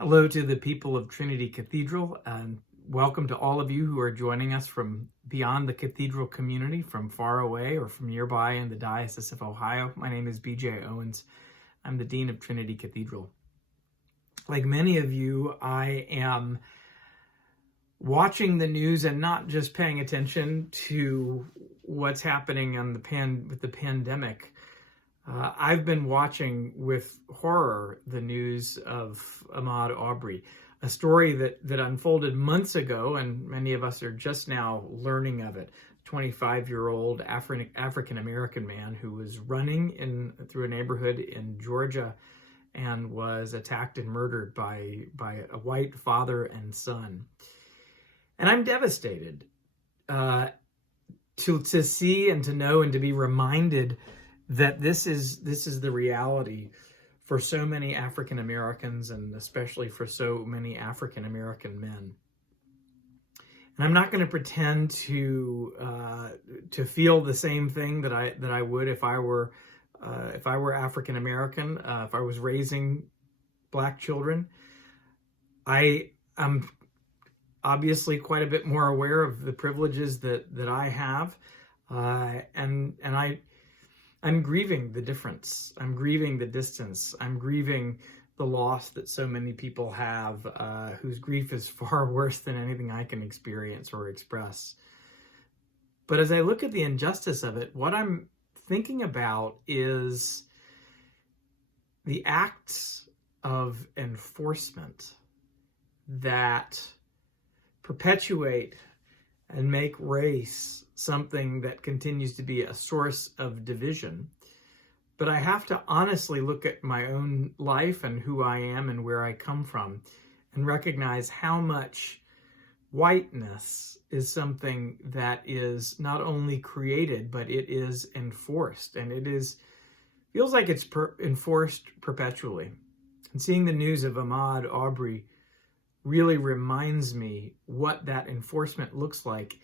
Hello to the people of Trinity Cathedral, and welcome to all of you who are joining us from beyond the cathedral community, from far away or from nearby in the Diocese of Ohio. My name is B.J. Owens. I'm the Dean of Trinity Cathedral. Like many of you, I am watching the news and not just paying attention to what's happening on with the pandemic. I've been watching with horror the news of Ahmaud Arbery, a story that unfolded months ago, and many of us are just now learning of it. 25-year-old African-American man who was running through a neighborhood in Georgia and was attacked and murdered by a white father and son. And I'm devastated to see and to know and to be reminded that this is the reality for so many African Americans, and especially for so many African American men. And I'm not going to pretend to feel the same thing that I would if I were African American, if I was raising Black children. I am obviously quite a bit more aware of the privileges that I have, and I'm grieving the difference. I'm grieving the distance. I'm grieving the loss that so many people have, whose grief is far worse than anything I can experience or express. But as I look at the injustice of it, what I'm thinking about is the acts of enforcement that perpetuate and make race something that continues to be a source of division. But I have to honestly look at my own life and who I am and where I come from and recognize how much whiteness is something that is not only created, but it is enforced, and feels like it's enforced perpetually. And seeing the news of Ahmaud Arbery really reminds me what that enforcement looks like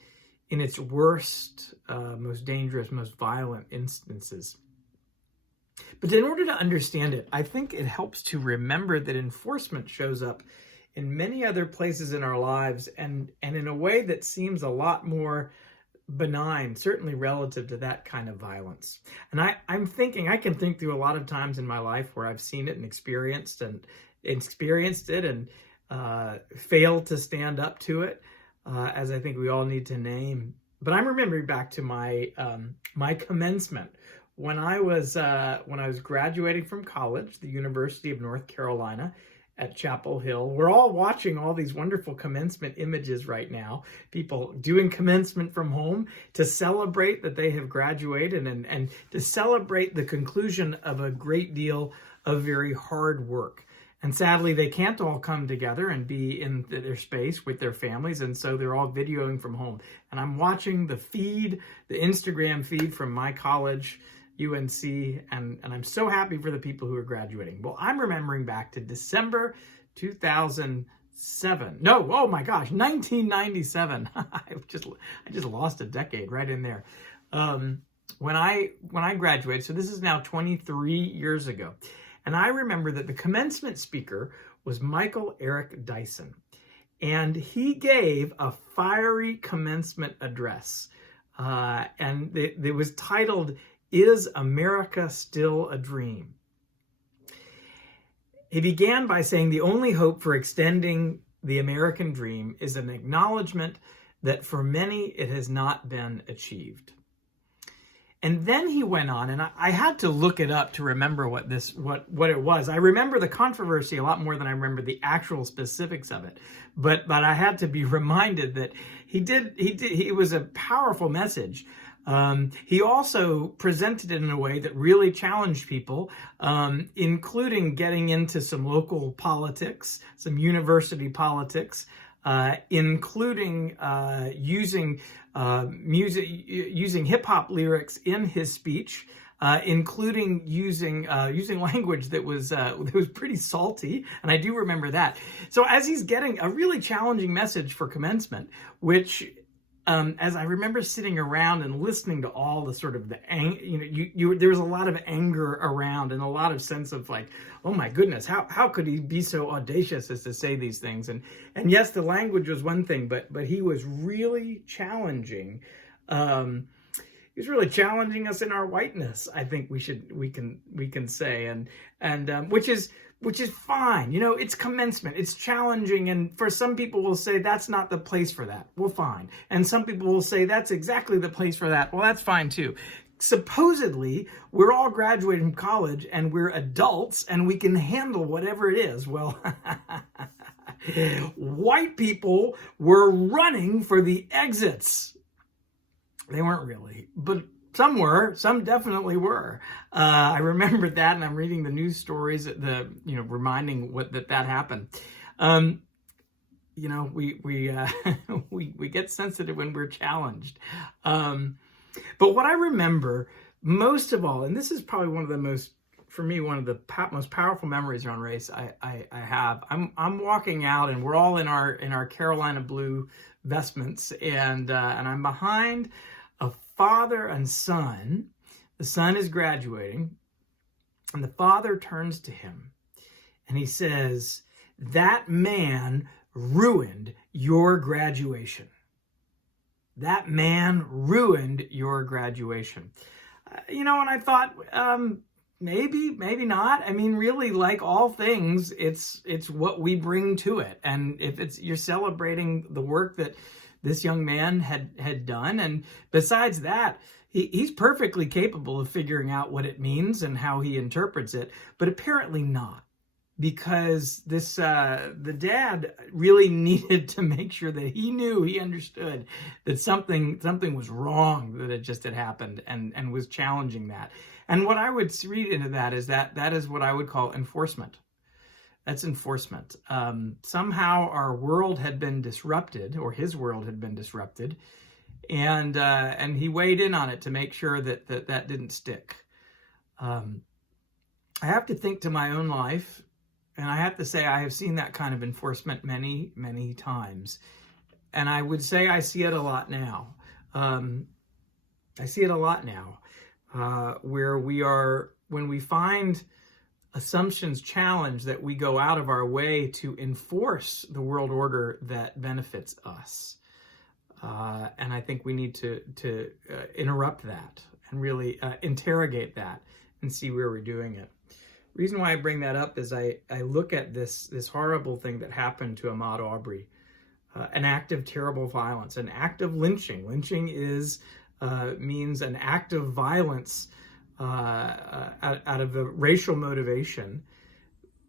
in its worst, most dangerous, most violent instances. But in order to understand it, I think it helps to remember that enforcement shows up in many other places in our lives, and in a way that seems a lot more benign, certainly relative to that kind of violence. And I can think through a lot of times in my life where I've seen it and experienced it and failed to stand up to it, as I think we all need to name. But I'm remembering back to my commencement when I was graduating from college, the University of North Carolina at Chapel Hill. We're all watching all these wonderful commencement images right now, people doing commencement from home to celebrate that they have graduated and to celebrate the conclusion of a great deal of very hard work. And sadly, they can't all come together and be in their space with their families, and so they're all videoing from home. And I'm watching the Instagram feed from my college, UNC, and I'm so happy for the people who are graduating. Well, I'm remembering back to December 2007. No, oh my gosh, 1997. I just lost a decade right in there. When I graduated, so this is now 23 years ago. And I remember that the commencement speaker was Michael Eric Dyson. And he gave a fiery commencement address. And it was titled, "Is America Still a Dream?" He began by saying the only hope for extending the American dream is an acknowledgement that for many it has not been achieved. And then he went on, and I had to look it up to remember what it was. I remember the controversy a lot more than I remember the actual specifics of it. But I had to be reminded that it was a powerful message. He also presented it in a way that really challenged people, including getting into some local politics, some university politics, including using hip hop lyrics in his speech, including using language that was pretty salty, and I do remember that. So as he's getting a really challenging message for commencement, which as I remember sitting around and listening to all the sort of there was a lot of anger around and a lot of sense of like, oh my goodness, how could he be so audacious as to say these things? And yes, the language was one thing, but he was really challenging. He was really challenging us in our whiteness, I think we can say, and which is fine. You know, it's commencement, it's challenging, and for some people will say that's not the place for that. Well, fine. And some people will say that's exactly the place for that. Well, that's fine too. Supposedly, we're all graduating from college and we're adults and we can handle whatever it is. Well, white people were running for the exits. They weren't really, but some were. Some definitely were. I remember that, and I'm reading the news stories, reminding that happened. We get sensitive when we're challenged. But what I remember most of all, and this is probably one of the most powerful memories around race I have. I'm walking out, and we're all in our Carolina blue vestments, and I'm behind a father and son. The son is graduating, and the father turns to him and he says, "That man ruined your graduation. That man ruined your graduation." And I thought, maybe not. I mean, really, like all things, it's what we bring to it. And if you're celebrating the work that this young man had done, and besides that, he's perfectly capable of figuring out what it means and how he interprets it, but apparently not, because the dad really needed to make sure that he understood that something was wrong, that it just had happened, and was challenging that. And what I would read into that is what I would call enforcement. That's enforcement. Somehow our world had been disrupted, or his world had been disrupted, and he weighed in on it to make sure that didn't stick. I have to think to my own life, and I have to say I have seen that kind of enforcement many, many times, and I would say I see it a lot now. Where when we find assumptions challenged, that we go out of our way to enforce the world order that benefits us. And I think we need to interrupt that and really interrogate that and see where we're doing it. The reason why I bring that up is I look at this horrible thing that happened to Ahmaud Arbery, an act of terrible violence, an act of lynching. Lynching means an act of violence out of the racial motivation.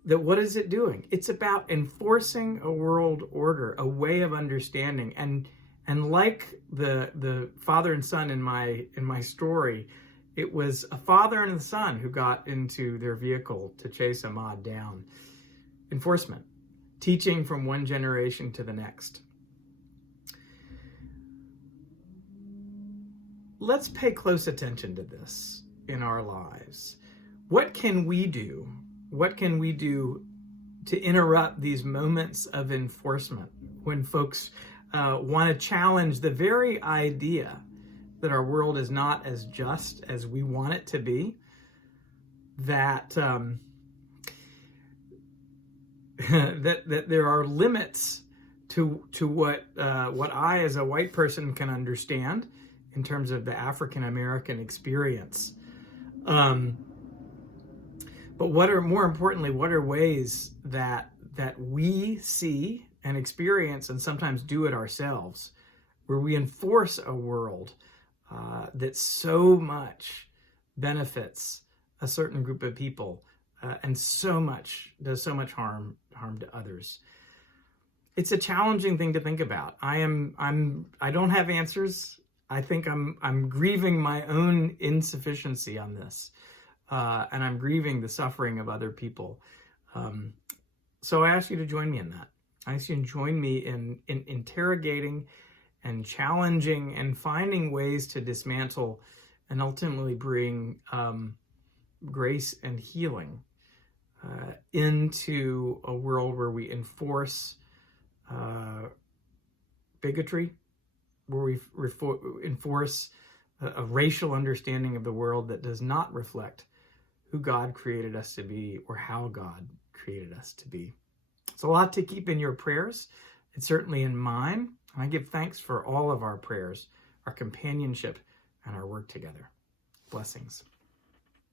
That what is it doing? It's about enforcing a world order, a way of understanding, and like the father and son in my story, it was a father and a son who got into their vehicle to chase Ahmaud down. Enforcement, teaching from one generation to the next. Let's pay close attention to this in our lives. What can we do? What can we do to interrupt these moments of enforcement when folks want to challenge the very idea that our world is not as just as we want it to be? That that there are limits to what I, as a white person, can understand in terms of the African American experience. But more importantly, what are ways that we see and experience and sometimes do it ourselves, where we enforce a world that so much benefits a certain group of people and does so much harm to others? It's a challenging thing to think about. I don't have answers. I think I'm grieving my own insufficiency on this, and I'm grieving the suffering of other people. So I ask you to join me in that. I ask you to join me in interrogating and challenging and finding ways to dismantle and ultimately bring grace and healing into a world where we enforce bigotry, where we enforce a racial understanding of the world that does not reflect who God created us to be or how God created us to be. It's a lot to keep in your prayers. It's certainly in mine. And I give thanks for all of our prayers, our companionship, and our work together. Blessings.